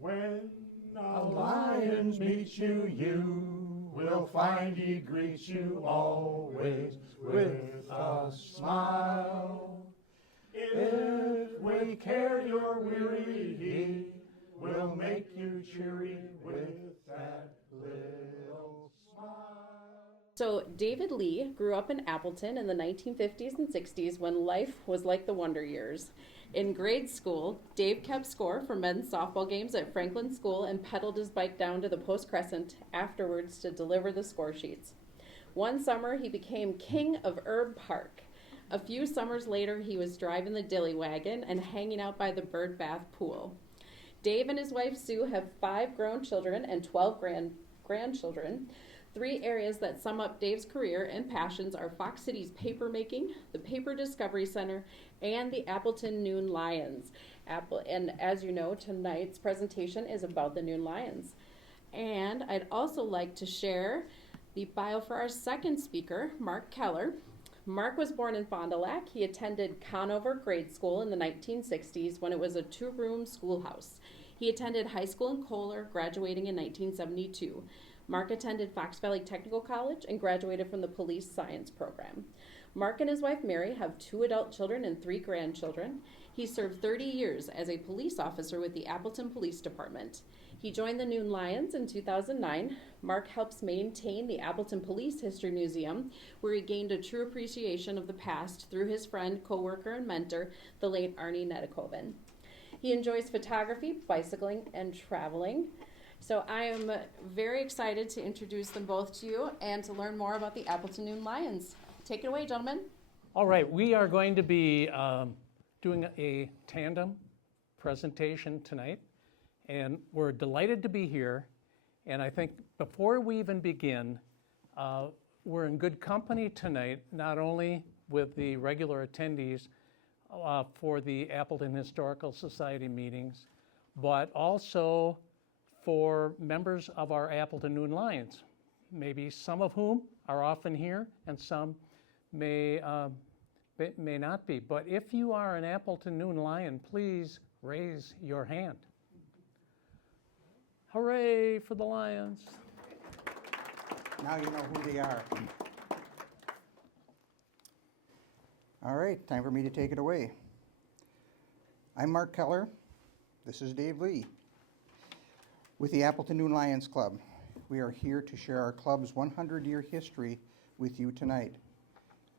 When a lion meets you, you will find he greets you always with a smile. If we care you're weary, he will make you cheery with that little smile. So David Lee grew up in Appleton in the 1950s and 60s when life was like the Wonder Years. In grade school, Dave kept score for men's softball games at Franklin School and pedaled his bike down to the Post Crescent afterwards to deliver the score sheets. One summer, he became king of Herb Park. A few summers later, he was driving the dilly wagon and hanging out by the bird bath pool. Dave and his wife Sue have 5 grown children and 12 grandchildren. 3 areas that sum up Dave's career and passions are Fox City's papermaking, the Paper Discovery Center, and the Appleton Noon Lions. And as you know, tonight's presentation is about the Noon Lions. And I'd also like to share the bio for our second speaker, Mark Keller. Mark was born in Fond du Lac. He attended Conover Grade School in the 1960s when it was a 2-room schoolhouse. He attended high school in Kohler, graduating in 1972. Mark attended Fox Valley Technical College and graduated from the Police Science Program. Mark and his wife Mary have 2 adult children and 3 grandchildren. He served 30 years as a police officer with the Appleton Police Department. He joined the Noon Lions in 2009. Mark helps maintain the Appleton Police History Museum, where he gained a true appreciation of the past through his friend, co-worker, and mentor, the late Arnie Nedekoven. He enjoys photography, bicycling, and traveling. So I am very excited to introduce them both to you and to learn more about the Appleton Noon Lions. Take it away, gentlemen. All right, we are going to be doing a tandem presentation tonight, and we're delighted to be here. And I think before we even begin, we're in good company tonight, not only with the regular attendees for the Appleton Historical Society meetings, but also for members of our Appleton Noon Lions, maybe some of whom are often here and some may not be. But if you are an Appleton Noon Lion, please raise your hand. Hooray for the Lions. Now you know who they are. All right, time for me to take it away. I'm Mark Keller. This is Dave Lee. With the Appleton Noon Lions Club, we are here to share our club's 100-year history with you tonight.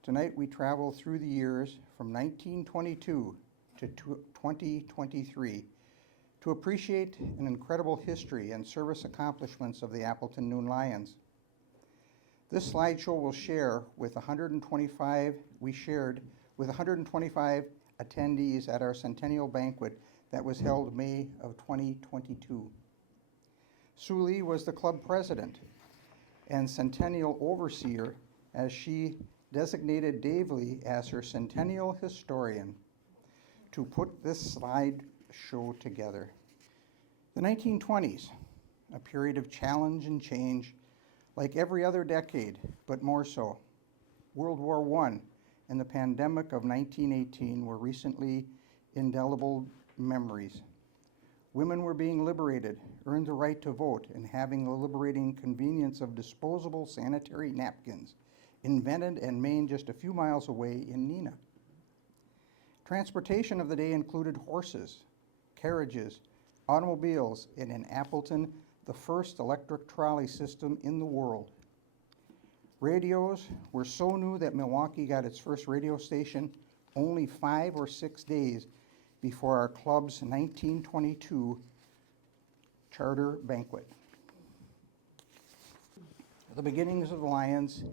Tonight we travel through the years from 1922 to 2023 to appreciate an incredible history and service accomplishments of the Appleton Noon Lions. This slideshow will share with 125 attendees at our Centennial banquet that was held May of 2022. Sue Lee was the club president and Centennial overseer as she designated Dave Lee as her Centennial historian to put this slideshow together. The 1920s, a period of challenge and change like every other decade, but more so. World War I and the pandemic of 1918 were recently indelible memories. Women were being liberated, earned the right to vote, and having the liberating convenience of disposable sanitary napkins, invented and made just a few miles away in Neenah. Transportation of the day included horses, carriages, automobiles, and in Appleton, the first electric trolley system in the world. Radios were so new that Milwaukee got its first radio station only 5 or 6 days before our club's 1922 charter banquet. The beginnings of the Lions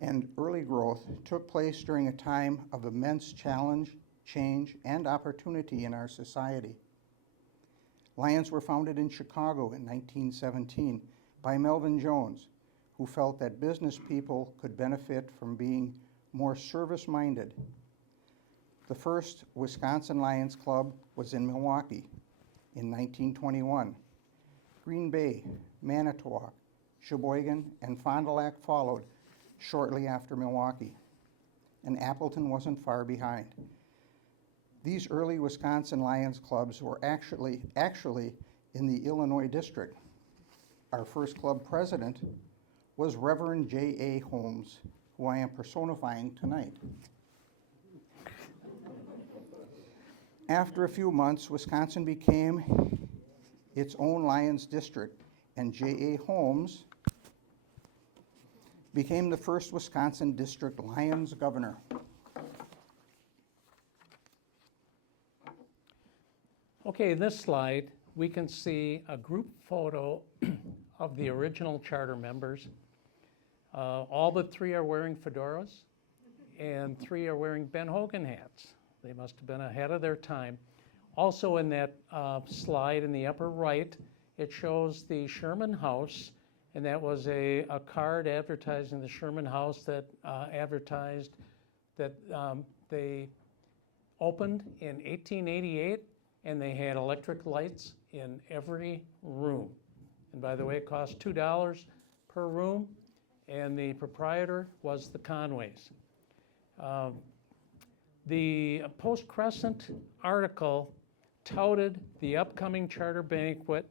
and early growth took place during a time of immense challenge, change, and opportunity in our society. Lions were founded in Chicago in 1917 by Melvin Jones, who felt that business people could benefit from being more service-minded. The first Wisconsin Lions Club was in Milwaukee in 1921. Green Bay, Manitowoc, Sheboygan, and Fond du Lac followed shortly after Milwaukee, and Appleton wasn't far behind. These early Wisconsin Lions clubs were actually in the Illinois district. Our first club president was Reverend J.A. Holmes, who I am personifying tonight. After a few months, Wisconsin became its own Lions district, and J.A. Holmes became the first Wisconsin district Lions governor. Okay, in this slide, we can see a group photo of the original charter members. All but 3 are wearing fedoras, and 3 are wearing Ben Hogan hats. They must have been ahead of their time. Also in that slide in the upper right, it shows the Sherman House, and that was a card advertising the Sherman House that advertised that they opened in 1888, and they had electric lights in every room. And by the way, it cost $2 per room, and the proprietor was the Conways. The Post-Crescent article touted the upcoming charter banquet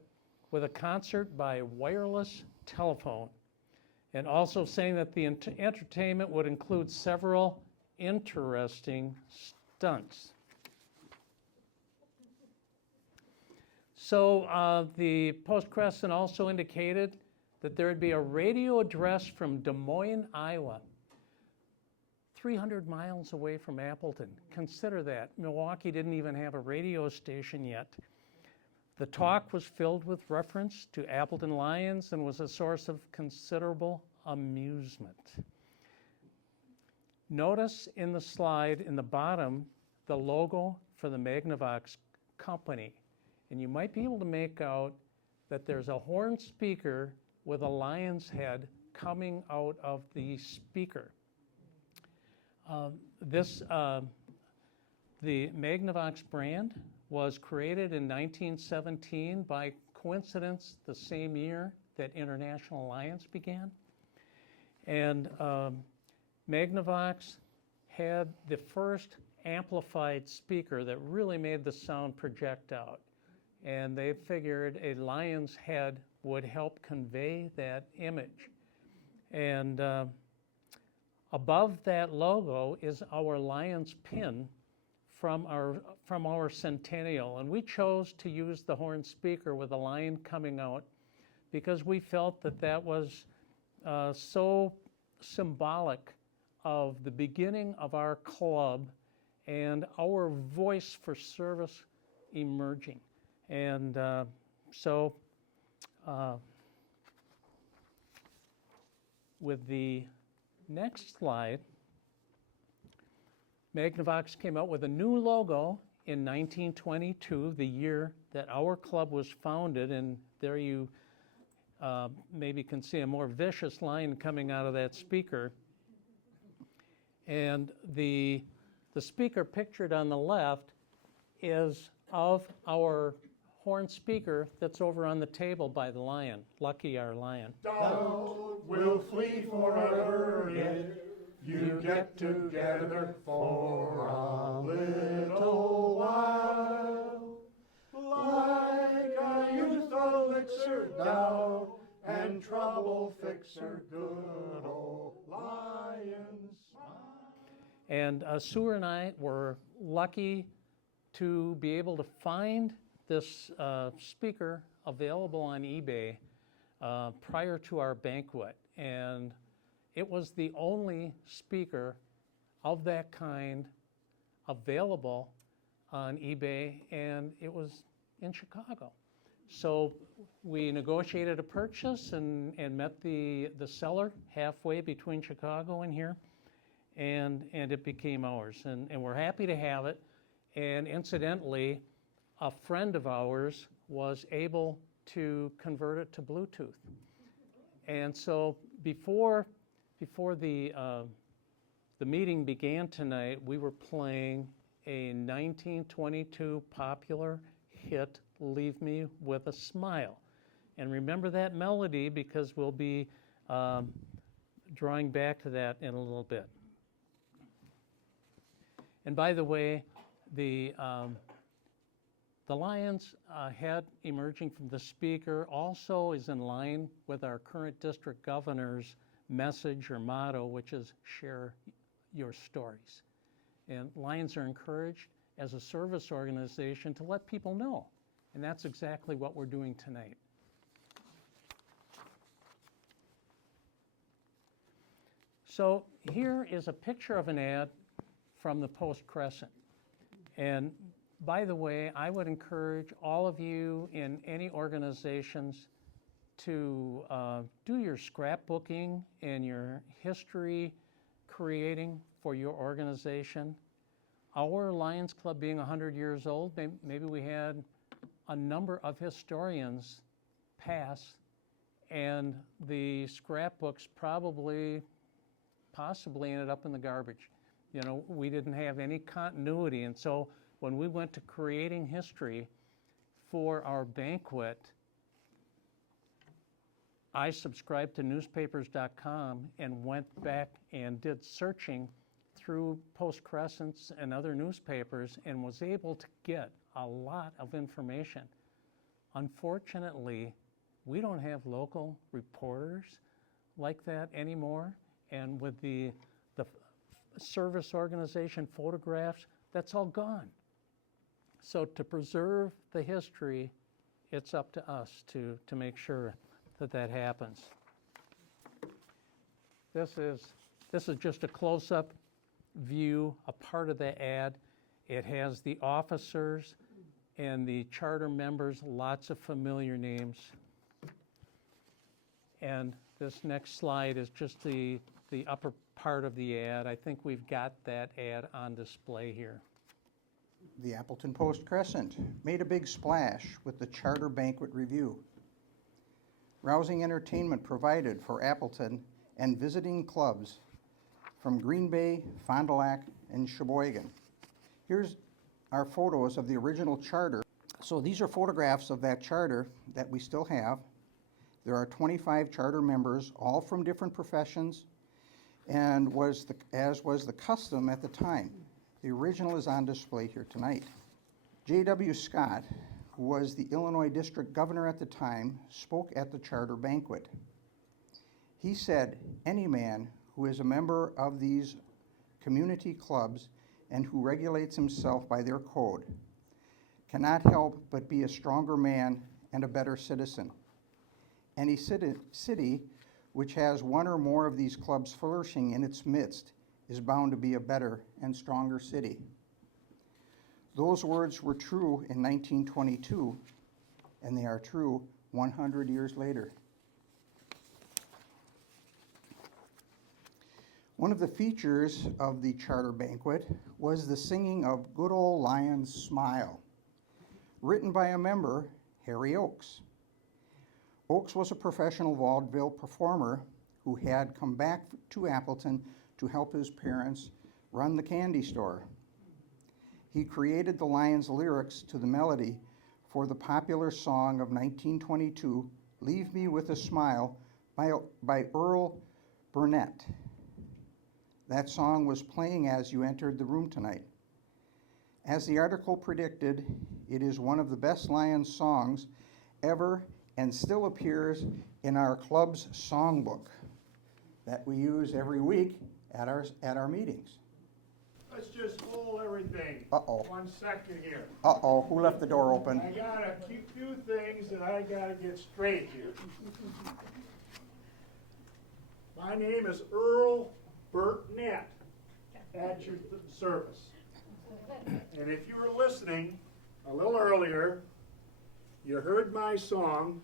with a concert by wireless telephone, and also saying that the entertainment would include several interesting stunts. So the Post-Crescent also indicated that there would be a radio address from Des Moines, Iowa, 300 miles away from Appleton. Consider that. Milwaukee didn't even have a radio station yet. The talk was filled with reference to Appleton Lions and was a source of considerable amusement. Notice in the slide in the bottom the logo for the Magnavox company. And you might be able to make out that there's a horn speaker with a lion's head coming out of the speaker. The Magnavox brand was created in 1917 by coincidence the same year that International Alliance began. And Magnavox had the first amplified speaker that really made the sound project out. And they figured a lion's head would help convey that image. And above that logo is our lion's pin from our Centennial. And we chose to use the horn speaker with a lion coming out because we felt that that was so symbolic of the beginning of our club and our voice for service emerging. And with the next slide, Magnavox came out with a new logo in 1922, the year that our club was founded, and there you maybe can see a more vicious lion coming out of that speaker. And the speaker pictured on the left is of our horn speaker that's over on the table by the lion, Lucky, our lion. Doubt will flee forever if you get together for a little while. Like a youth elixir, doubt and trouble fixer, good old lion smile. And Sue and I were lucky to be able to find this speaker available on eBay prior to our banquet. And it was the only speaker of that kind available on eBay, and it was in Chicago. So we negotiated a purchase and met the seller halfway between Chicago and here, and it became ours. And we're happy to have it. And incidentally, a friend of ours was able to convert it to Bluetooth. And so before the meeting began tonight, we were playing a 1922 popular hit, Leave Me With a Smile. And remember that melody because we'll be drawing back to that in a little bit. And by the way, The Lions had emerging from the speaker also is in line with our current district governor's message or motto, which is share your stories. And Lions are encouraged as a service organization to let people know. And that's exactly what we're doing tonight. So here is a picture of an ad from the Post-Crescent. And by the way, I would encourage all of you in any organizations to do your scrapbooking and your history creating for your organization. Our Lions Club being 100 years old, maybe we had a number of historians pass, and the scrapbooks possibly ended up in the garbage. You know, we didn't have any continuity, and so when we went to creating history for our banquet, I subscribed to newspapers.com and went back and did searching through Post-Crescents and other newspapers and was able to get a lot of information. Unfortunately, we don't have local reporters like that anymore, and with the service organization photographs, that's all gone. So to preserve the history, it's up to us to make sure that happens. This is just a close-up view, a part of the ad. It has the officers and the charter members, lots of familiar names. And this next slide is just the upper part of the ad. I think we've got that ad on display here. The Appleton Post-Crescent made a big splash with the Charter Banquet Review. Rousing entertainment provided for Appleton and visiting clubs from Green Bay, Fond du Lac, and Sheboygan. Here's our photos of the original charter. So these are photographs of that charter that we still have. There are 25 charter members, all from different professions, and as was the custom at the time. The original is on display here tonight. J.W. Scott, who was the Illinois district governor at the time, spoke at the charter banquet. He said, "Any man who is a member of these community clubs and who regulates himself by their code cannot help but be a stronger man and a better citizen. Any city which has one or more of these clubs flourishing in its midst is bound to be a better and stronger city." Those words were true in 1922, and they are true 100 years later. One of the features of the charter banquet was the singing of Good Old Lions Smile, written by a member, Harry Oakes. Oakes was a professional vaudeville performer who had come back to Appleton to help his parents run the candy store. He created the Lions' lyrics to the melody for the popular song of 1922, Leave Me With a Smile, by Earl Burnett. That song was playing as you entered the room tonight. As the article predicted, it is one of the best Lions songs ever and still appears in our club's songbook that we use every week at our meetings. Let's just hold everything. Uh-oh. 1 second here. Uh-oh, who left the door open? I got a few things that I got to get straight here. My name is Earl Burnett at your service. And if you were listening a little earlier, you heard my song,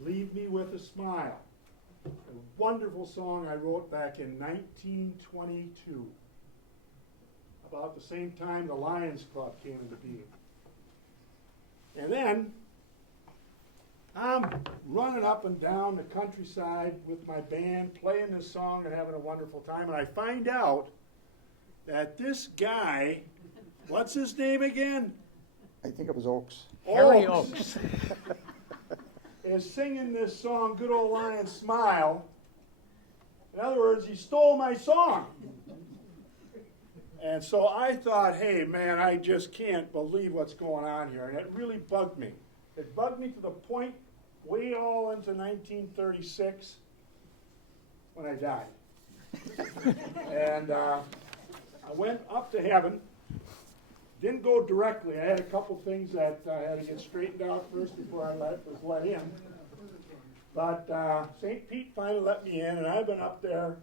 Leave Me With a Smile. A wonderful song I wrote back in 1922. About the same time the Lions Club came into being. And then I'm running up and down the countryside with my band, playing this song and having a wonderful time, and I find out that this guy, what's his name again? I think it was Oakes. Harry Oakes. Is singing this song, Good Old Lion Smile. In other words, he stole my song. And so I thought, hey, man, I just can't believe what's going on here. And it really bugged me. It bugged me to the point way all into 1936 when I died. And I went up to heaven. Didn't go directly. I had a couple things that I had to get straightened out first before I was let in. But St. Pete finally let me in, and I've been up there.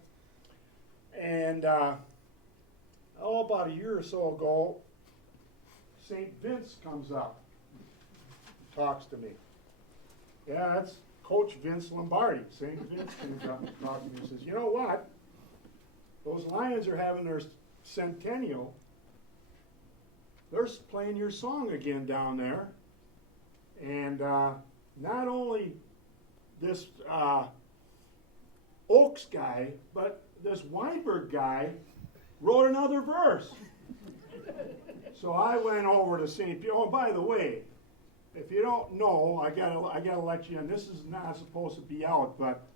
And about a year or so ago, St. Vince comes up, talks to me. Yeah, that's Coach Vince Lombardi. St. Vince comes up and talks to me and says, you know what? Those Lions are having their Centennial. They're playing your song again down there. And not only this Oaks guy, but this Weinberg guy wrote another verse. So I went over to St. Pete. Oh, by the way, if you don't know, I gotta let you in. This is not supposed to be out, but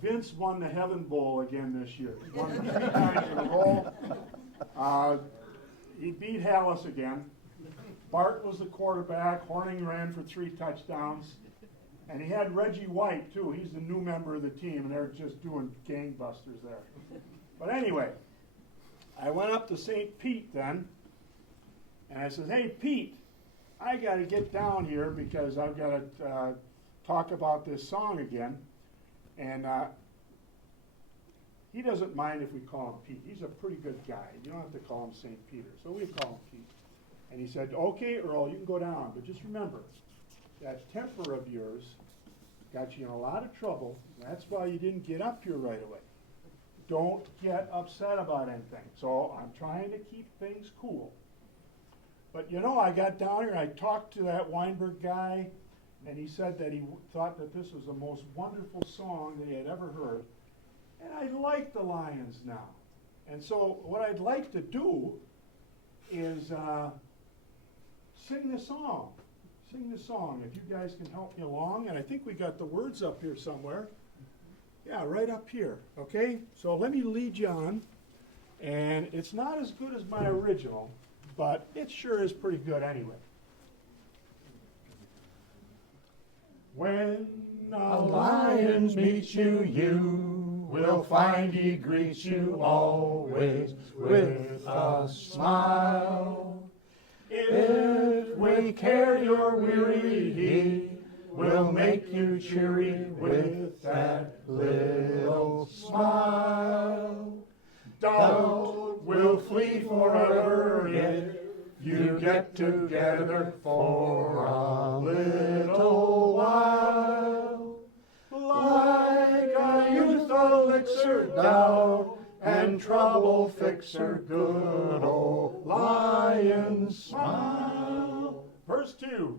Vince won the Heaven Bowl again this year. He won it 3 times in a row. He beat Hallis again. Bart was the quarterback. Horning ran for 3 touchdowns. And he had Reggie White, too. He's the new member of the team, and they're just doing gangbusters there. But anyway, I went up to St. Pete then, and I said, hey, Pete, I got to get down here because I've got to talk about this song again. And he doesn't mind if we call him Pete. He's a pretty good guy. You don't have to call him St. Peter. So we call him Pete. And he said, okay, Earl, you can go down, but just remember, that temper of yours got you in a lot of trouble. That's why you didn't get up here right away. Don't get upset about anything. So I'm trying to keep things cool. But you know, I got down here, I talked to that Weinberg guy, and he said that he thought that this was the most wonderful song that he had ever heard. And I like the Lions now. And so what I'd like to do is sing this song. Sing the song, if you guys can help me along. And I think we got the words up here somewhere. Yeah, right up here, okay? So let me lead you on. And it's not as good as my original, but it sure is pretty good anyway. When a lion meets you, you will find he greets you always with a smile. If we care you're weary, he will make you cheery with that little smile. Doubt will flee forever if you get together for a little while. Like a youth elixir, doubt and trouble fixer, good old lion smile. Verse 2.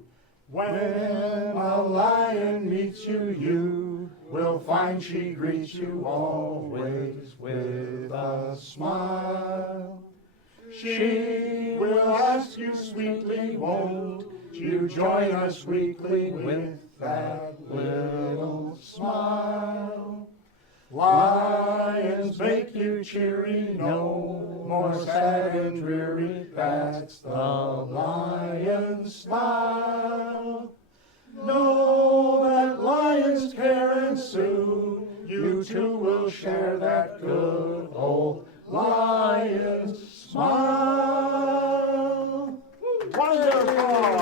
When a lion meets you, you will find she greets you always with a smile. She will ask you sweetly, won't you join us weekly with that little smile? Lions make you cheery, no more sad and dreary, that's the lion smile. Know that lions care and soon you too will share that good old lion smile. Wonderful!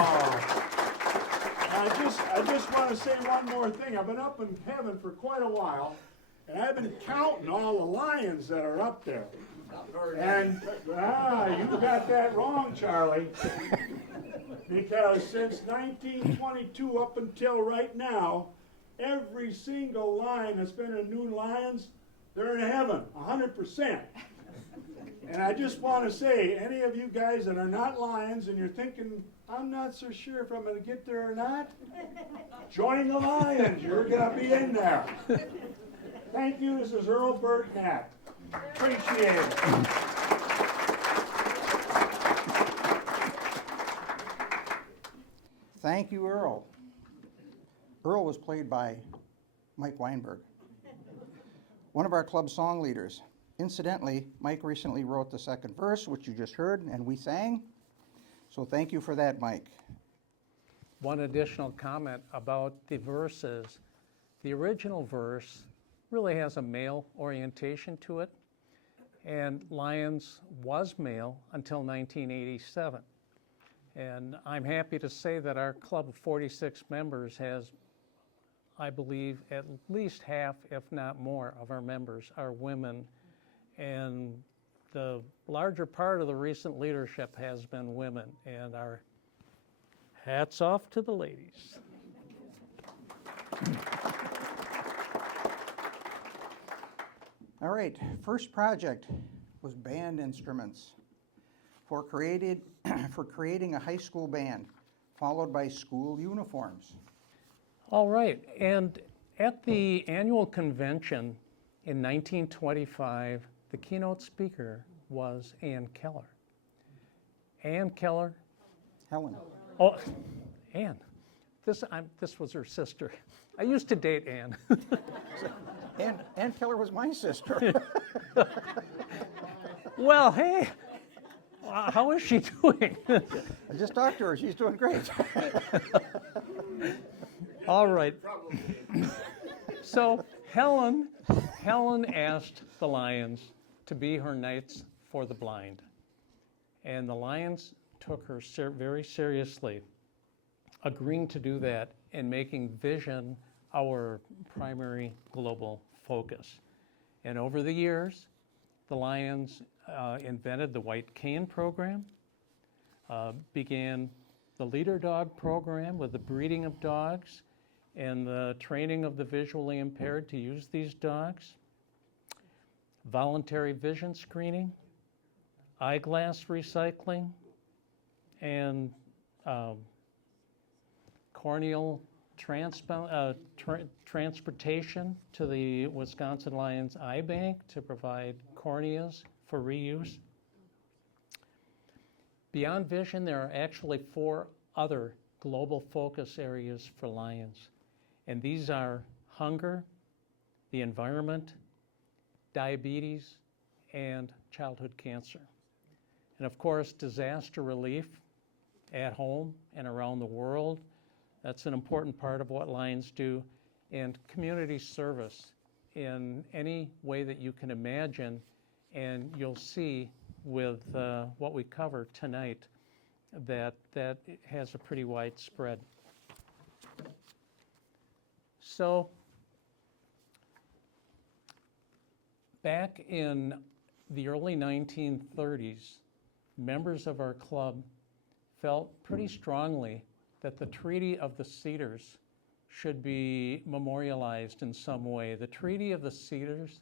I just want to say one more thing. I've been up in heaven for quite a while, and I've been counting all the lions that are up there. And you got that wrong, Charlie. Because since 1922 up until right now, every single lion that's been in Noon Lions, they're in heaven, 100%. And I just want to say, any of you guys that are not lions and you're thinking, I'm not so sure if I'm going to get there or not, join the Lions. You're going to be in there. Thank you. This is Earl Burtnett. Appreciate it. Thank you, Earl. Earl was played by Mike Weinberg, one of our club song leaders. Incidentally, Mike recently wrote the second verse, which you just heard, and we sang. So thank you for that, Mike. One additional comment about the verses. The original verse really has a male orientation to it, and Lions was male until 1987. And I'm happy to say that our club of 46 members has, I believe, at least half, if not more, of our members are women. And the larger part of the recent leadership has been women, and our hats off to the ladies. All right, first project was band instruments for creating a high school band, followed by school uniforms. All right, and at the annual convention in 1925, the keynote speaker was Ann Keller. Ann Keller, Helen. oh, Ann, this was her sister. I used to date Ann. Ann Keller was my sister. Well, hey, how is she doing? I just talked to her. She's doing great. All right. So Helen asked the Lions to be her Knights for the Blind. And the Lions took her very seriously, agreeing to do that and making vision our primary global focus. And over the years, the Lions invented the White Cane program, began the Leader Dog program with the breeding of dogs and the training of the visually impaired to use these dogs, voluntary vision screening, eyeglass recycling, and corneal transportation to the Wisconsin Lions Eye Bank to provide corneas for reuse. Beyond vision, there are actually 4 other global focus areas for Lions, and these are hunger, the environment, diabetes, and childhood cancer. And of course, disaster relief at home and around the world. That's an important part of what Lions do. And community service in any way that you can imagine. And you'll see with what we cover tonight that it has a pretty wide spread. So back in the early 1930s, members of our club felt pretty strongly that the Treaty of the Cedars should be memorialized in some way. The Treaty of the Cedars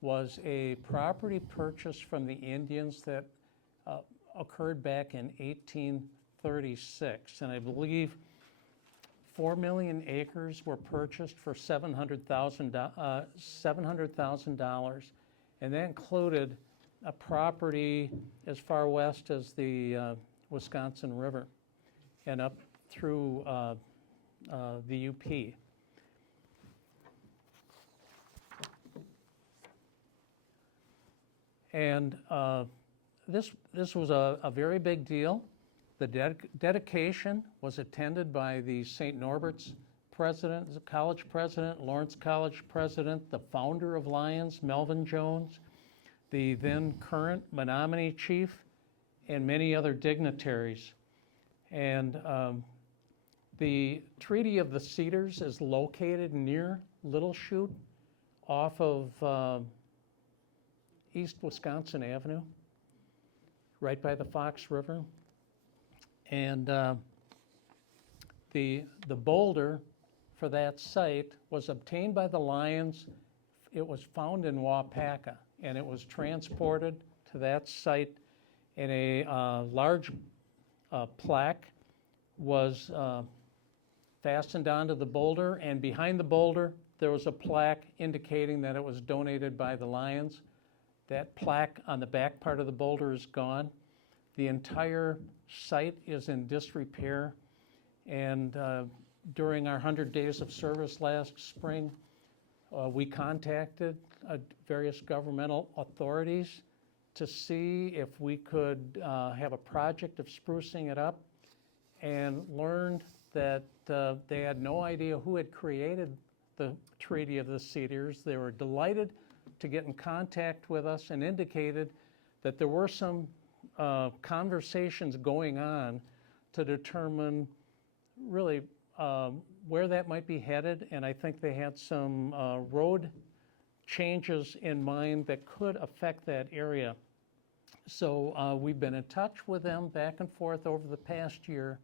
was a property purchase from the Indians that occurred back in 1836, and I believe 4 million acres were purchased for $700,000, and that included a property as far west as the Wisconsin River and up through the UP. And this was a very big deal. The dedication was attended by the St. Norbert's president, the college president, Lawrence College president, the founder of Lions, Melvin Jones, the then current Menominee chief, and many other dignitaries. And the Treaty of the Cedars is located near Little Chute off of East Wisconsin Avenue, right by the Fox River. And the boulder for that site was obtained by the Lions. It was found in Waupaca, and it was transported to that site, and a large plaque was fastened onto the boulder, and behind the boulder there was a plaque indicating that it was donated by the Lions. That plaque on the back part of the boulder is gone. The entire site is in disrepair, and during our 100 days of service last spring, We contacted various governmental authorities to see if we could have a project of sprucing it up, and learned that they had no idea who had created the Treaty of the Cedars. They were delighted to get in contact with us and indicated that there were some conversations going on to determine really where that might be headed, and I think they had some road changes in mind that could affect that area. So we've been in touch with them back and forth over the past year,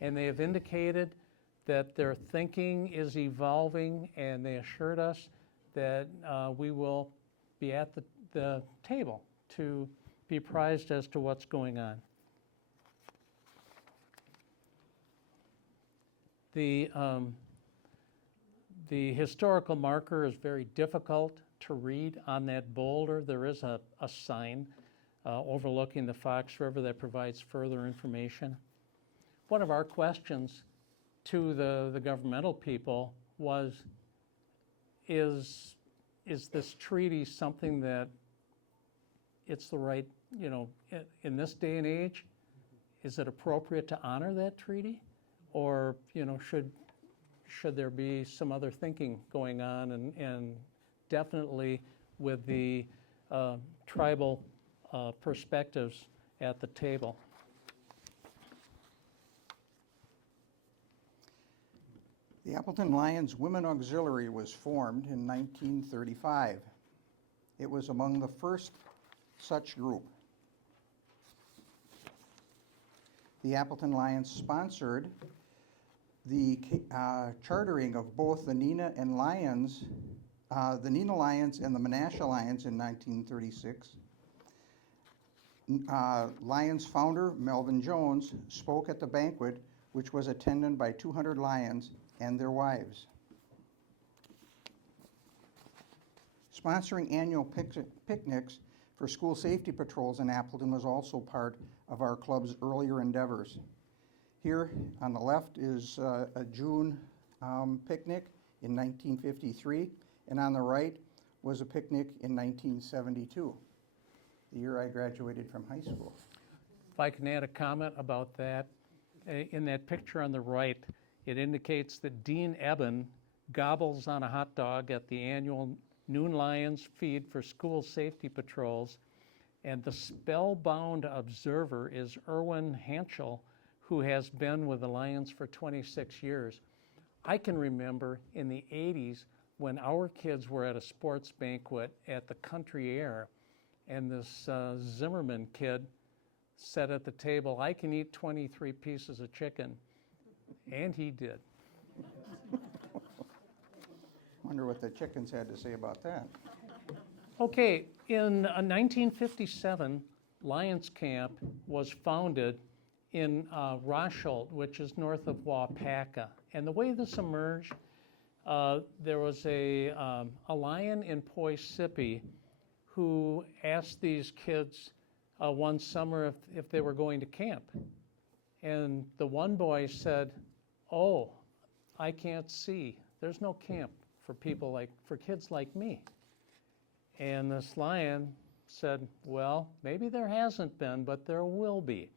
and they have indicated that their thinking is evolving, and they assured us that we will be at the table to be apprised as to what's going on. The historical marker is very difficult to read on that boulder. There is a sign overlooking the Fox River that provides further information. One of our questions to the governmental people was, is this treaty something that it's the right, in this day and age, is it appropriate to honor that treaty? Or, should there be some other thinking going on, and definitely with the tribal perspectives at the table? The Appleton Lions Women Auxiliary was formed in 1935. It was among the first such group. The Appleton Lions sponsored the chartering of both the Neenah Lions and the Menasha Lions in 1936. Lions founder Melvin Jones spoke at the banquet, which was attended by 200 Lions and their wives. Sponsoring annual picnics for school safety patrols in Appleton was also part of our club's earlier endeavors. Here on the left is a June picnic in 1953, and on the right was a picnic in 1972, the year I graduated from high school. If I can add a comment about that. In that picture on the right, it indicates that Dean Eben gobbles on a hot dog at the annual Noon Lions feed for school safety patrols, and the spellbound observer is Erwin Hanschel, who has been with the Lions for 26 years. I can remember in the 80s when our kids were at a sports banquet at the Country Air, and this Zimmerman kid said at the table, "I can eat 23 pieces of chicken," and he did. Wonder what the chickens had to say about that. Okay, in 1957, Lions Camp was founded in Rosholt, which is north of Waupaca. And the way this emerged, there was a lion in Poughkeepsie who asked these kids one summer if they were going to camp. And the one boy said, "Oh, I can't see. There's no camp for kids like me." And this lion said, "Well, maybe there hasn't been, but there will be."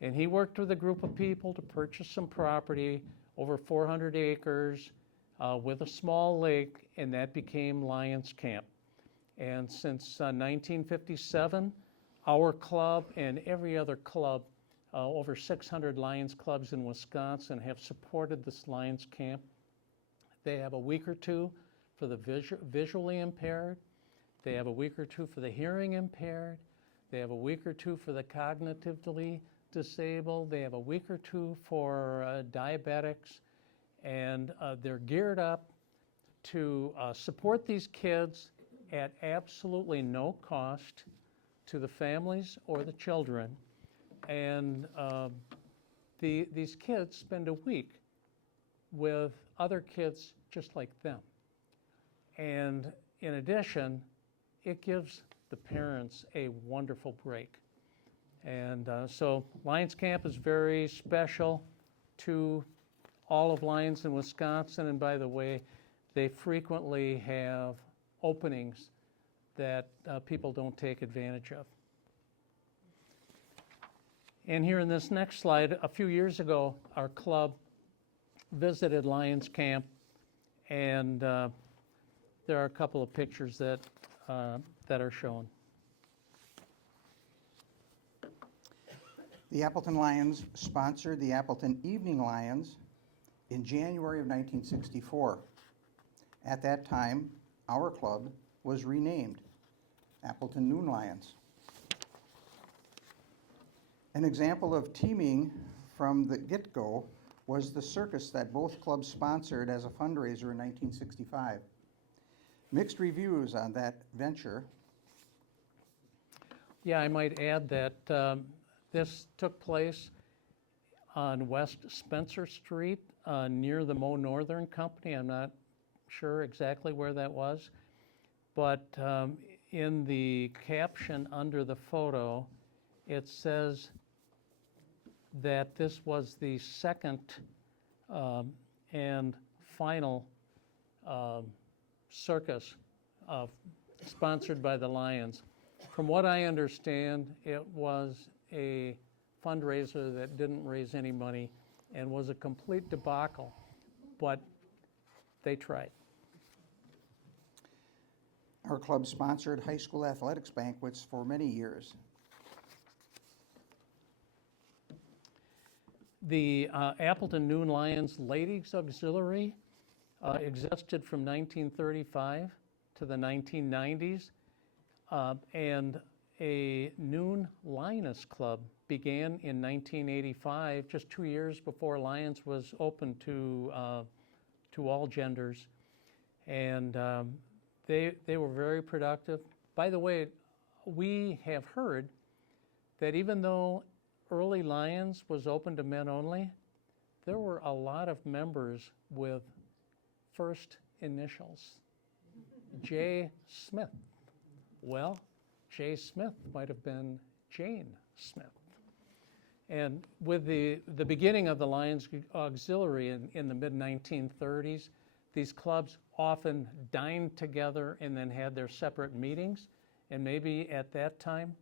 And he worked with a group of people to purchase some property, over 400 acres, with a small lake, and that became Lions Camp. And since 1957, our club and every other club, over 600 Lions clubs in Wisconsin, have supported this Lions Camp. They have a week or two for the visually impaired. They have a week or two for the hearing impaired. They have a week or two for the cognitively disabled. They have a week or two for diabetics. And they're geared up to support these kids at absolutely no cost to the families or the children. And these kids spend a week with other kids just like them. And in addition, it gives the parents a wonderful break. And so Lions Camp is very special to all of Lions in Wisconsin. And by the way, they frequently have openings that people don't take advantage of. And here in this next slide, a few years ago, our club visited Lions Camp, and there are a couple of pictures that are shown. The Appleton Lions sponsored the Appleton Evening Lions in January of 1964. At that time, our club was renamed Appleton Noon Lions. An example of teaming from the get-go was the circus that both clubs sponsored as a fundraiser in 1965. Mixed reviews on that venture. Yeah, I might add that this took place on West Spencer Street near the Mo Northern Company. I'm not sure exactly where that was, but in the caption under the photo, it says that this was the second and final circus sponsored by the Lions. From what I understand, it was a fundraiser that didn't raise any money and was a complete debacle, but they tried. Our club sponsored high school athletics banquets for many years. The Appleton Noon Lions Ladies Auxiliary existed from 1935 to the 1990s, and a Noon Lioness Club began in 1985, just 2 years before Lions was open to all genders, and they were very productive. By the way, we have heard that even though early Lions was open to men only, there were a lot of members with first initials. J. Smith. Well, J. Smith might have been Jane Smith. And with the beginning of the Lions Auxiliary in the mid-1930s, these clubs often dined together and then had their separate meetings. And maybe at that time,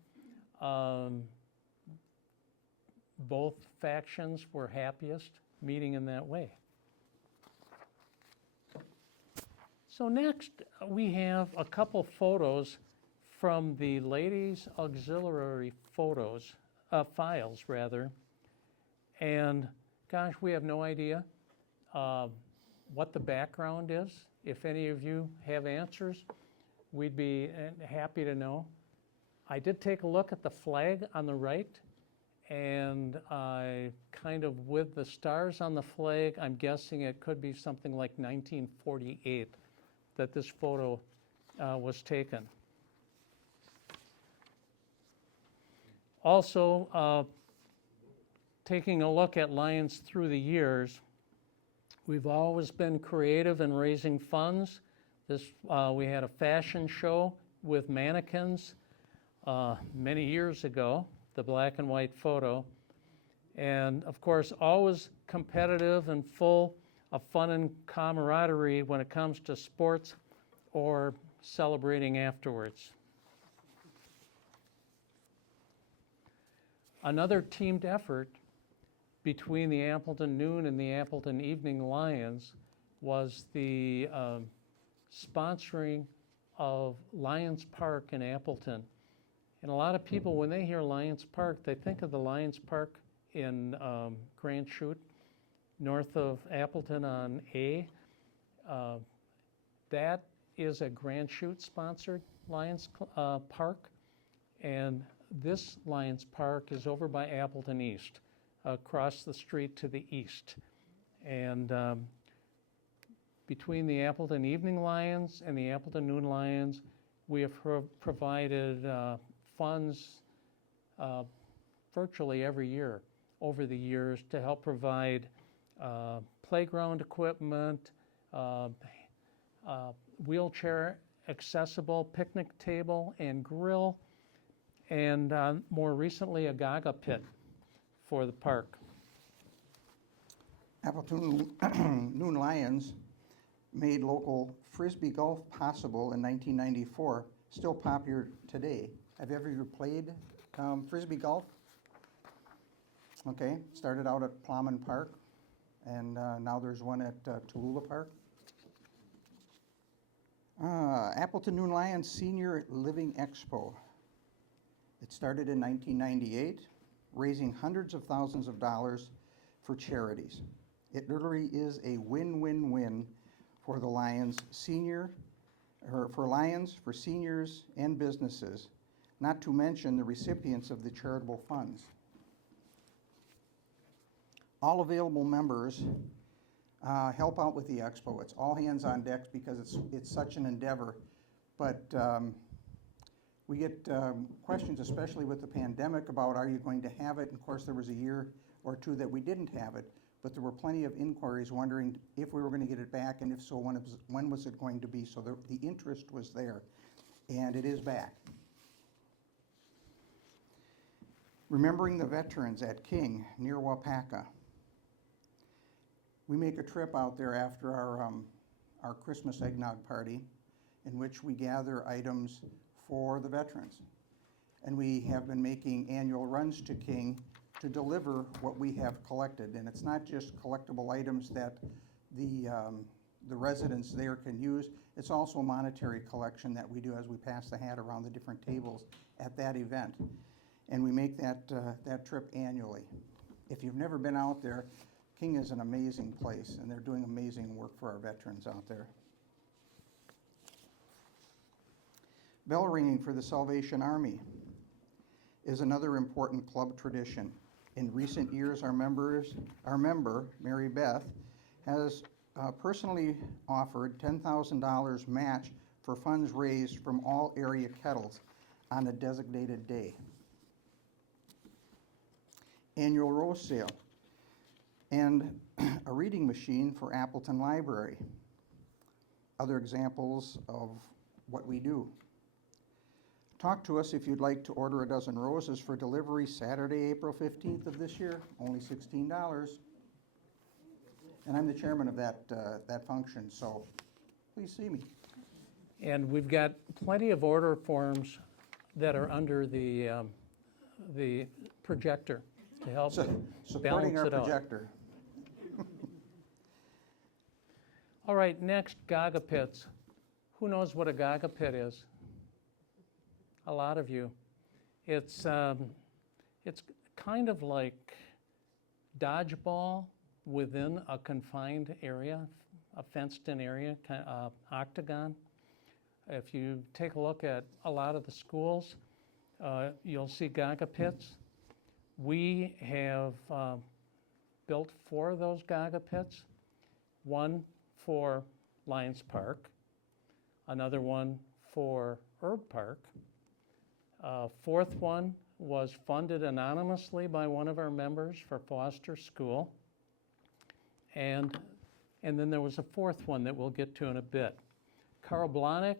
both factions were happiest meeting in that way. So next, we have a couple photos from the Ladies Auxiliary files rather. And gosh, we have no idea what the background is. If any of you have answers, we'd be happy to know. I did take a look at the flag on the right, and I kind of, with the stars on the flag, I'm guessing it could be something like 1948 that this photo was taken. Also, taking a look at Lions through the years, we've always been creative in raising funds. We had a fashion show with mannequins many years ago, the black and white photo. And of course, always competitive and full of fun and camaraderie when it comes to sports or celebrating afterwards. Another teamed effort between the Appleton Noon and the Appleton Evening Lions was the sponsoring of Lions Park in Appleton. And a lot of people, when they hear Lions Park, they think of the Lions Park in Grand Chute, north of Appleton on A. That is a Grand Chute sponsored Lions Park, and this Lions Park is over by Appleton East, across the street to the east. And between the Appleton Evening Lions and the Appleton Noon Lions, we have provided funds virtually every year over the years to help provide playground equipment, wheelchair accessible picnic table and grill, and more recently a Gaga pit for the park. Appleton Noon Lions made local Frisbee golf possible in 1994, still popular today. Have you ever played Frisbee golf? Okay, started out at Plowman Park, and now there's one at Tallulah Park. Appleton Noon Lions Senior Living Expo. It started in 1998, raising hundreds of thousands of dollars for charities. It literally is a win-win-win for the Lions for seniors and businesses, not to mention the recipients of the charitable funds. All available members help out with the expo. It's all hands on deck because it's such an endeavor. But we get questions, especially with the pandemic, about are you going to have it? And of course, there was a year or two that we didn't have it, but there were plenty of inquiries wondering if we were going to get it back, and if so, when was it going to be? So the interest was there, and it is back. Remembering the veterans at King near Wapaka. We make a trip out there after our Christmas eggnog party, in which we gather items for the veterans. And we have been making annual runs to King to deliver what we have collected. And it's not just collectible items that the residents there can use. It's also a monetary collection that we do as we pass the hat around the different tables at that event. And we make that trip annually. If you've never been out there, King is an amazing place, and they're doing amazing work for our veterans out there. Bell ringing for the Salvation Army is another important club tradition. In recent years, our member, Mary Beth, has personally offered $10,000 match for funds raised from all area kettles on a designated day. Annual rose sale, and a reading machine for Appleton Library. Other examples of what we do. Talk to us if you'd like to order a dozen roses for delivery Saturday, April 15th of this year, only $16. And I'm the chairman of that function, so please see me. And we've got plenty of order forms that are under the projector to help Supporting balance our it out. projector. All right, next, Gaga pits. Who knows what a Gaga pit is? A lot of you. It's kind of like dodgeball within a confined area, a fenced-in area, kind of octagon. If you take a look at a lot of the schools, you'll see Gaga pits. We have built 4 of those Gaga pits, one for Lions Park, another one for Herb Park. 4th one was funded anonymously by one of our members for Foster School. And then there was a 4th one that we'll get to in a bit. Carl Blahnik,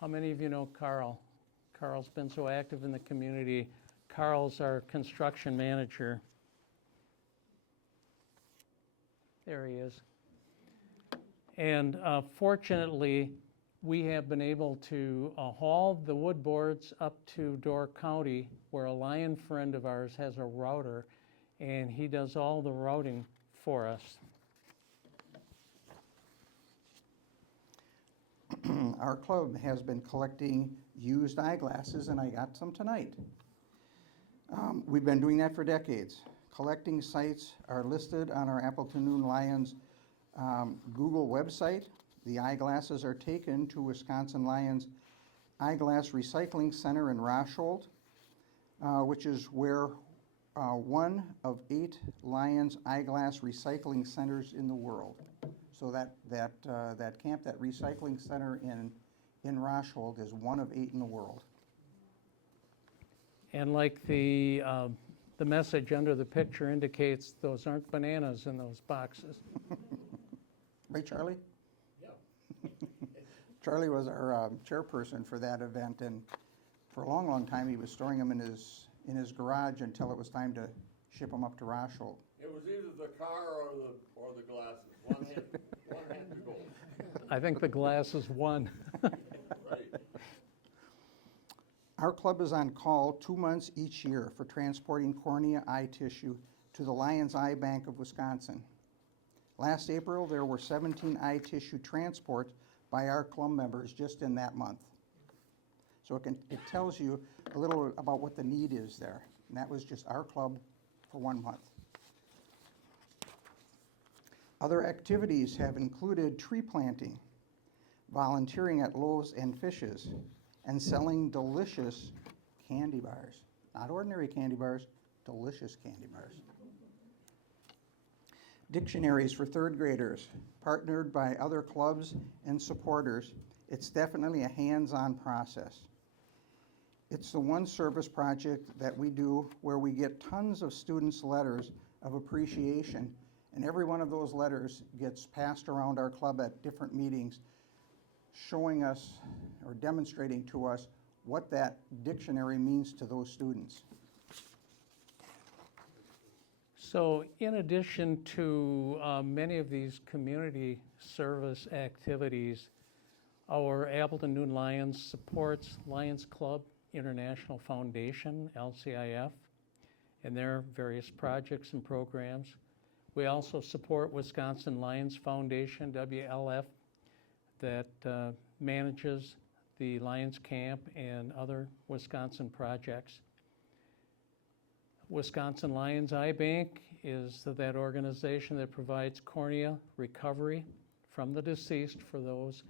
how many of you know Carl? Carl's been so active in the community. Carl's our construction manager. There he is. And fortunately, we have been able to haul the wood boards up to Door County, where a Lion friend of ours has a router, and he does all the routing for us. Our club has been collecting used eyeglasses, and I got some tonight. We've been doing that for decades. Collecting sites are listed on our Appleton Noon Lions Google website. The eyeglasses are taken to Wisconsin Lions Eyeglass Recycling Center in Rosholt, which is where one of 8 Lions eyeglass recycling centers in the world. So that camp, that recycling center in Rosholt, is one of 8 in the world. And like the message under the picture indicates, those aren't bananas in those boxes. Right, Charlie? Yeah. Charlie was our chairperson for that event, and for a long, long time he was storing them in his garage until it was time to ship them up to Rosholt. It was either the car or the glasses. One had to go. I think the glass is won. Our club is on call 2 months each year for transporting cornea eye tissue to the Lions Eye Bank of Wisconsin. Last April, there were 17 eye tissue transports by our club members just in that month. So it tells you a little about what the need is there. And that was just our club for 1 month. Other activities have included tree planting, volunteering at Loaves and Fishes, and selling delicious candy bars. Not ordinary candy bars, delicious candy bars. Dictionaries for third graders, partnered by other clubs and supporters. It's definitely a hands-on process. It's the one service project that we do where we get tons of students' letters of appreciation, and every one of those letters gets passed around our club at different meetings, showing us or demonstrating to us what that dictionary means to those students. So in addition to many of these community service activities, our Appleton Noon Lions supports Lions Club International Foundation, LCIF, and their various projects and programs. We also support Wisconsin Lions Foundation, WLF, that manages the Lions Camp and other Wisconsin projects. Wisconsin Lions Eye Bank is that organization that provides cornea recovery from the deceased for those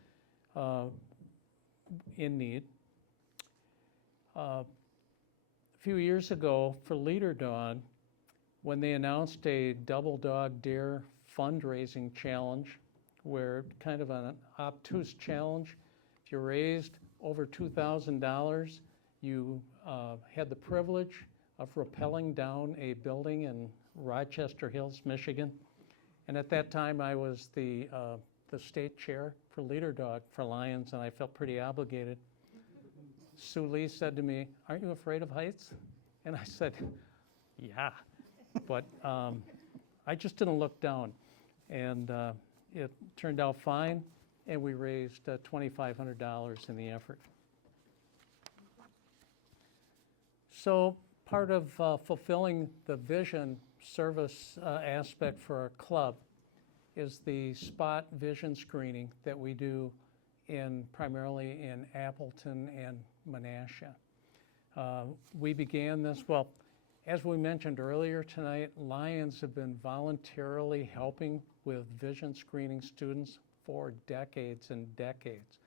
in need. A few years ago for Leader Dog, when they announced a Double Dog Dare fundraising challenge, where kind of an obtuse challenge, if you raised over $2,000, you had the privilege of rappelling down a building in Rochester Hills, Michigan. And at that time, I was the state chair for Leader Dog for Lions, and I felt pretty obligated. Sue Lee said to me, "Aren't you afraid of heights?" And I said, "Yeah," but I just didn't look down. And it turned out fine, and we raised $2,500 in the effort. So part of fulfilling the vision service aspect for our club is the spot vision screening that we do primarily in Appleton and Menasha. We began this, well, as we mentioned earlier tonight, Lions have been voluntarily helping with vision screening students for decades and decades.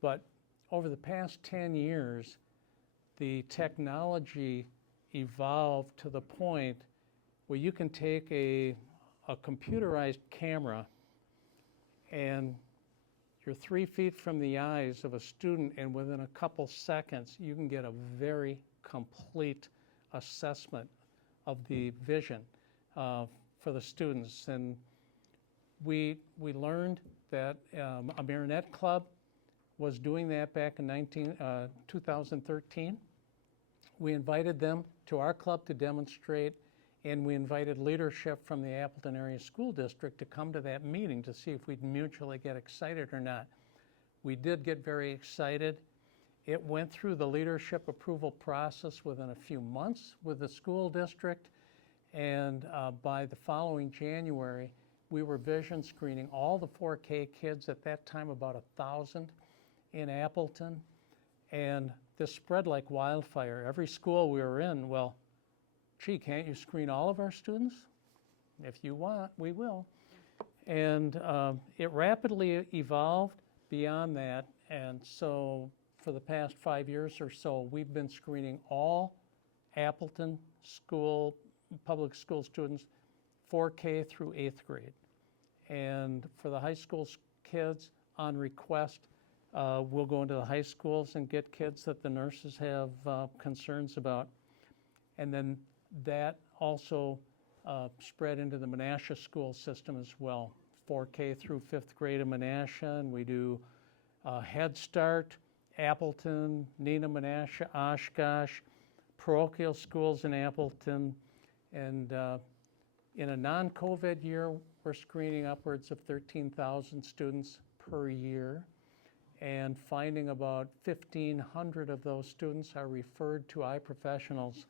But over the past 10 years, the technology evolved to the point where you can take a computerized camera and you're 3 feet from the eyes of a student, and within a couple seconds, you can get a very complete assessment of the vision for the students. And we learned that a Marionette Club was doing that back in 2013. We invited them to our club to demonstrate, and we invited leadership from the Appleton Area School District to come to that meeting to see if we'd mutually get excited or not. We did get very excited. It went through the leadership approval process within a few months with the school district, and by the following January, we were vision screening all the 4K kids, at that time about 1,000 in Appleton, and this spread like wildfire. Every school we were in, well, gee, can't you screen all of our students? If you want, we will. And it rapidly evolved beyond that, and so for the past 5 years or so, we've been screening all Appleton public school students, 4K through 8th grade. And for the high school kids, on request, we'll go into the high schools and get kids that the nurses have concerns about. And then that also spread into the Menasha school system as well, 4K through 5th grade in Menasha, and we do Head Start, Appleton, Neenah, Menasha, Oshkosh, parochial schools in Appleton, and in a non-COVID year, we're screening upwards of 13,000 students per year, and finding about 1,500 of those students are referred to eye professionals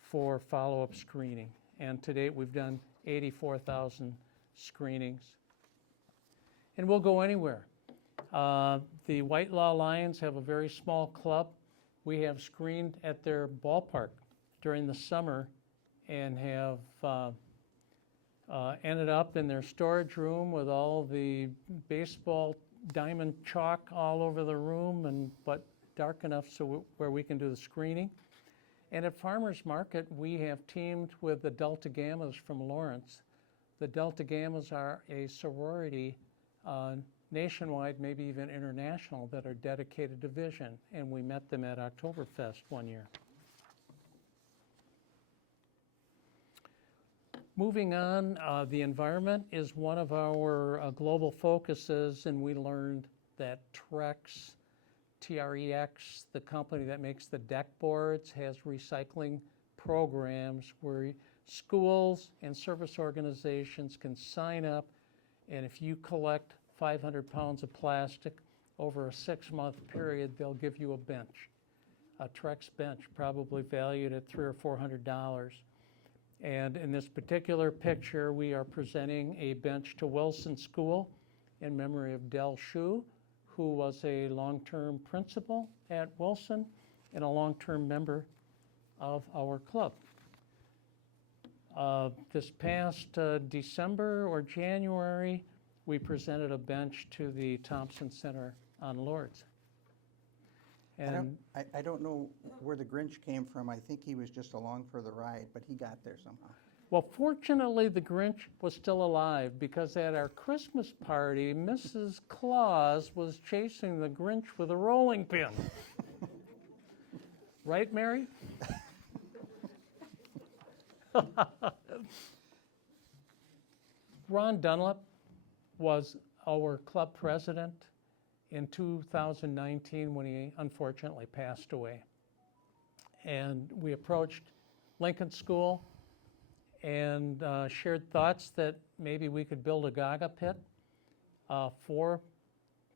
for follow-up screening. And to date, we've done 84,000 screenings. And we'll go anywhere. The Whitelaw Lions have a very small club. We have screened at their ballpark during the summer and have ended up in their storage room with all the baseball diamond chalk all over the room, but dark enough where we can do the screening. And at Farmers Market, we have teamed with the Delta Gammas from Lawrence. The Delta Gammas are a sorority nationwide, maybe even international, that are dedicated to vision, and we met them at Oktoberfest one year. Moving on, the environment is one of our global focuses, and we learned that Trex, TREX, the company that makes the deck boards, has recycling programs where schools and service organizations can sign up, and if you collect 500 pounds of plastic over a 6-month period, they'll give you a bench, a Trex bench, probably valued at $300 or $400. And in this particular picture, we are presenting a bench to Wilson School in memory of Del Shue, who was a long-term principal at Wilson and a long-term member of our club. This past December or January, we presented a bench to the Thompson Center on Lords. And I don't know where the Grinch came from. I think he was just along for the ride, but he got there somehow. well, fortunately, the Grinch was still alive, because at our Christmas party, Mrs. Claus was chasing the Grinch with a rolling pin. Right, Mary? Ron Dunlap was our club president in 2019 when he unfortunately passed away. And we approached Lincoln School and shared thoughts that maybe we could build a Gaga pit for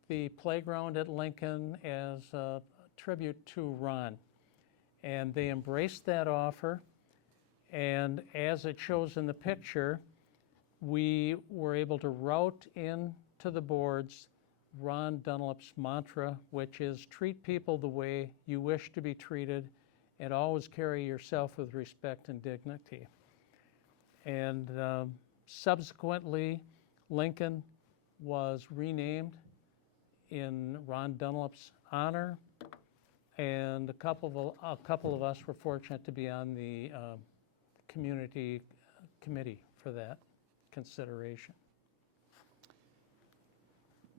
the playground at Lincoln as a tribute to Ron. And they embraced that offer. And as it shows in the picture, we were able to route into the boards Ron Dunlap's mantra, which is treat people the way you wish to be treated and always carry yourself with respect and dignity. And subsequently, Lincoln was renamed in Ron Dunlap's honor, and a couple of us were fortunate to be on the community committee for that consideration.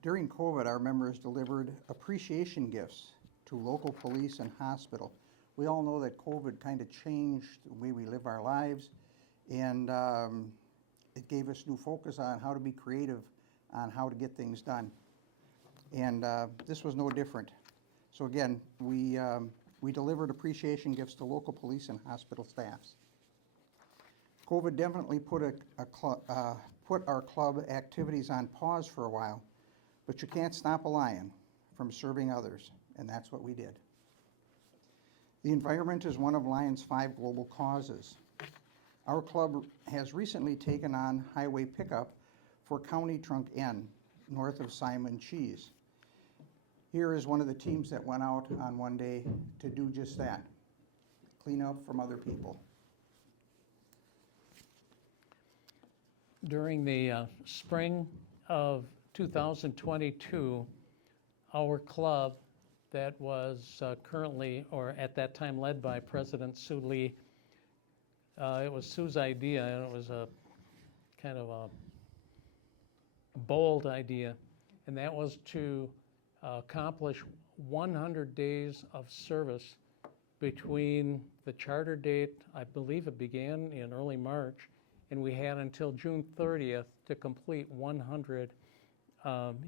During COVID, our members delivered appreciation gifts to local police and hospital. We all know that COVID kind of changed the way we live our lives, and it gave us new focus on how to be creative on how to get things done. And this was no different. So again, we delivered appreciation gifts to local police and hospital staffs. COVID definitely put our club activities on pause for a while, but you can't stop a lion from serving others, and that's what we did. The environment is one of Lion's 5 global causes. Our club has recently taken on highway pickup for County Trunk N, north of Simon Cheese. Here is one of the teams that went out on one day to do just that, clean up from other people. During the spring of 2022, our club that was currently, or at that time led by President Sue Lee, it was Sue's idea, and it was a kind of a bold idea, and that was to accomplish 100 days of service between the charter date, I believe it began in early March, and we had until June 30th to complete 100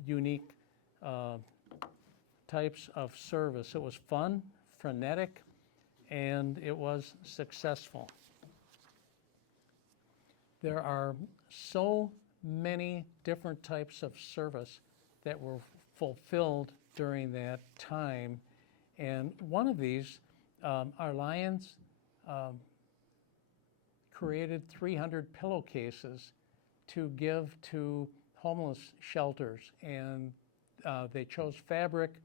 unique types of service. It was fun, frenetic, and it was successful. There are so many different types of service that were fulfilled during that time. And one of these, our Lions created 300 pillowcases to give to homeless shelters. And they chose fabric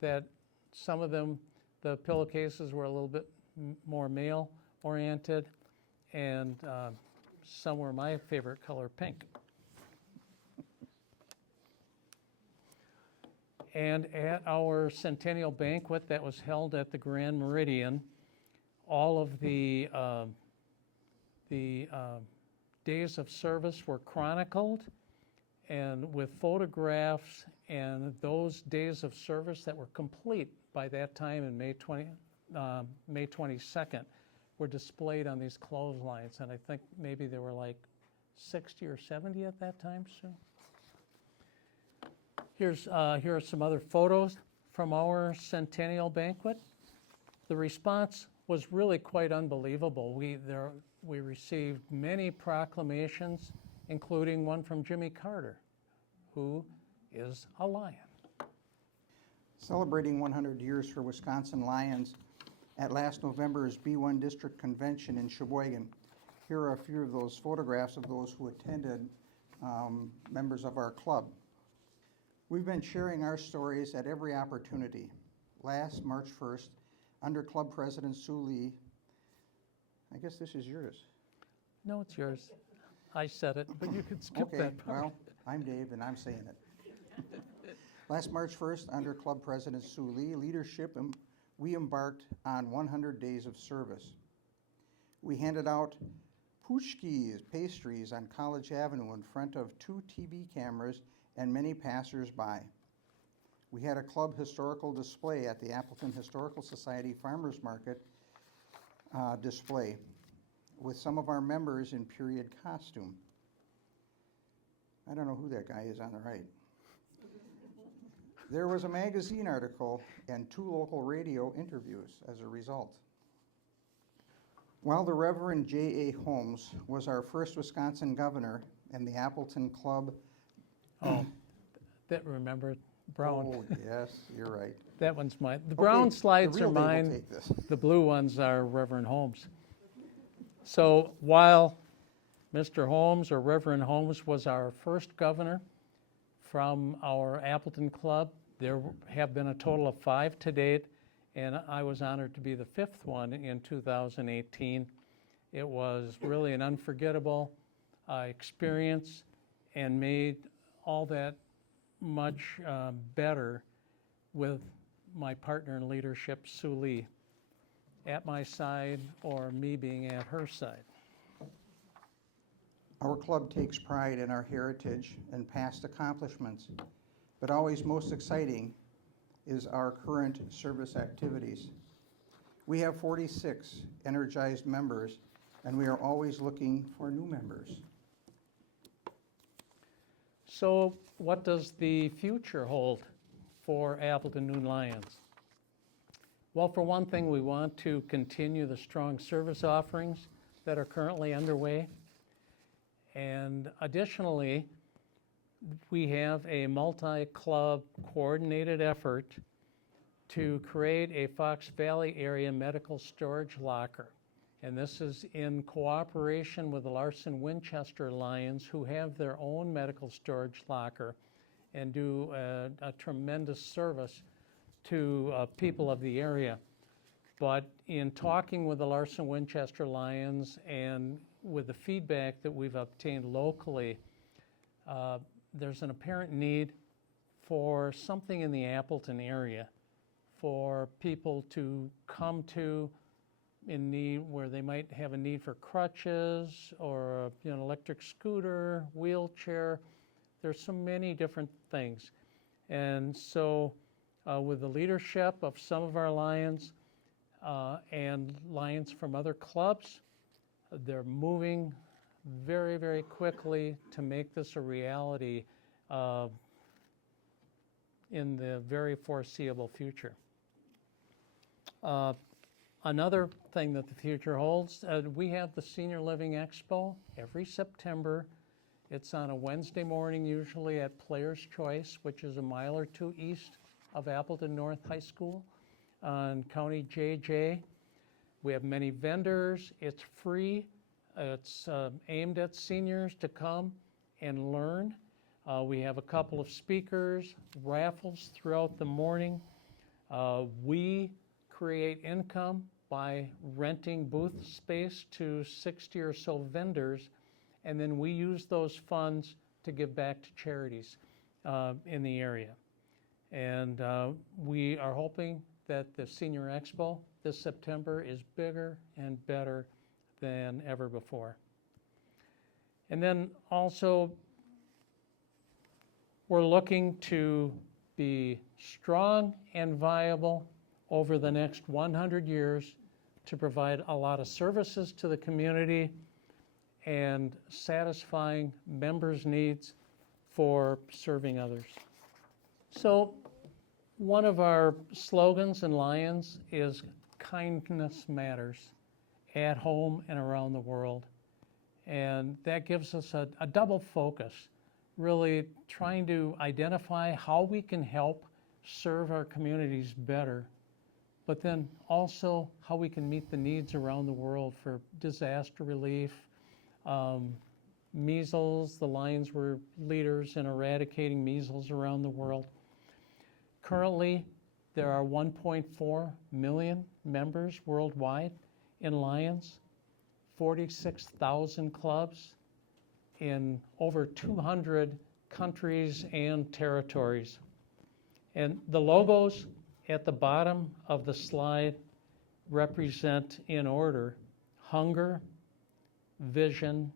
that some of them, the pillowcases were a little bit more male oriented, and some were my favorite color, pink. And at our Centennial banquet that was held at the Grand Meridian, all of the days of service were chronicled, and with photographs, and those days of service that were complete by that time in May 22nd were displayed on these clotheslines, and I think maybe there were like 60 or 70 at that time, Sue. Here are some other photos from our Centennial banquet. The response was really quite unbelievable. We received many proclamations, including one from Jimmy Carter, who is a Lion. Celebrating 100 years for Wisconsin Lions at last November's B1 District Convention in Sheboygan. Here are a few of those photographs of those who attended, members of our club. We've been sharing our stories at every opportunity. Last March 1st, under Club President Sue Lee, I guess this is yours. No, it's yours. I said it, but you could skip Okay, that part. well, I'm Dave and I'm saying it. Last March 1st, under Club President Sue Lee leadership, we embarked on 100 days of service. We handed out pushkis, pastries on College Avenue in front of 2 TV cameras and many passers-by. We had a club historical display at the Appleton Historical Society Farmers Market display with some of our members in period costume. I don't know who that guy is on the right. There was a magazine article and 2 local radio interviews as a result. While the Reverend J.A. Holmes was our first Wisconsin governor and the Appleton Club. Oh, remember, brown. Oh, yes, you're right. That one's mine. The brown slides the are real Dave will mine. take this. The blue ones are Reverend Holmes. So while Mr. Holmes, or Reverend Holmes, was our first governor from our Appleton Club, there have been a total of 5 to date, and I was honored to be the 5th one in 2018. It was really an unforgettable experience and made all that much better with my partner in leadership, Sue Lee, at my side or me being at her side. Our club takes pride in our heritage and past accomplishments, but always most exciting is our current service activities. We have 46 energized members, and we are always looking for new members. So what does the future hold for Appleton Noon Lions? Well, for one thing, we want to continue the strong service offerings that are currently underway. And additionally, we have a multi-club coordinated effort to create a Fox Valley area medical storage locker. And this is in cooperation with the Larson Winchester Lions, who have their own medical storage locker and do a tremendous service to people of the area. But in talking with the Larson Winchester Lions and with the feedback that we've obtained locally, there's an apparent need for something in the Appleton area for people to come to in need, where they might have a need for crutches or an electric scooter, wheelchair. There's so many different things. And so with the leadership of some of our Lions and Lions from other clubs, they're moving very, very quickly to make this a reality in the very foreseeable future. Another thing that the future holds, we have the Senior Living Expo every September. It's on a Wednesday morning, usually at Players Choice, which is a mile or two east of Appleton North High School on County JJ. We have many vendors. It's free. It's aimed at seniors to come and learn. We have a couple of speakers, raffles throughout the morning. We create income by renting booth space to 60 or so vendors, and then we use those funds to give back to charities in the area. And we are hoping that the Senior Expo this September is bigger and better than ever before. And then also, we're looking to be strong and viable over the next 100 years to provide a lot of services to the community and satisfying members' needs for serving others. So one of our slogans in Lions is kindness matters at home and around the world. And that gives us a double focus, really trying to identify how we can help serve our communities better, but then also how we can meet the needs around the world for disaster relief. Measles, the Lions were leaders in eradicating measles around the world. Currently, there are 1.4 million members worldwide in Lions, 46,000 clubs in over 200 countries and territories. And the logos at the bottom of the slide represent, in order, hunger, vision,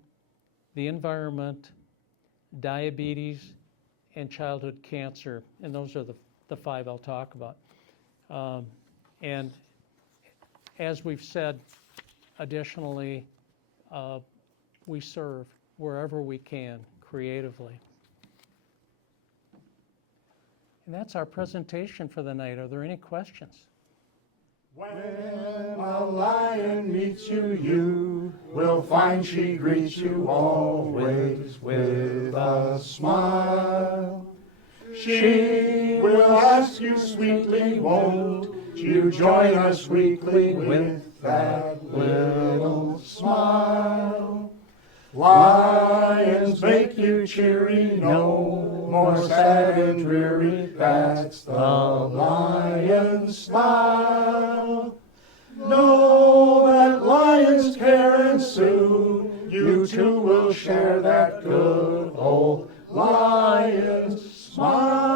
the environment, diabetes, and childhood cancer. And those are the five I'll talk about. And as we've said, additionally, we serve wherever we can creatively. And that's our presentation for the night. Are there any questions? When a lion meets you, you will find she greets you always with a smile. She will ask you sweetly, won't you join us weekly with that little smile? Lions make you cheery, no more sad and dreary, that's the lion's smile. Know that lions care, and soon you too will share that good old lion's smile.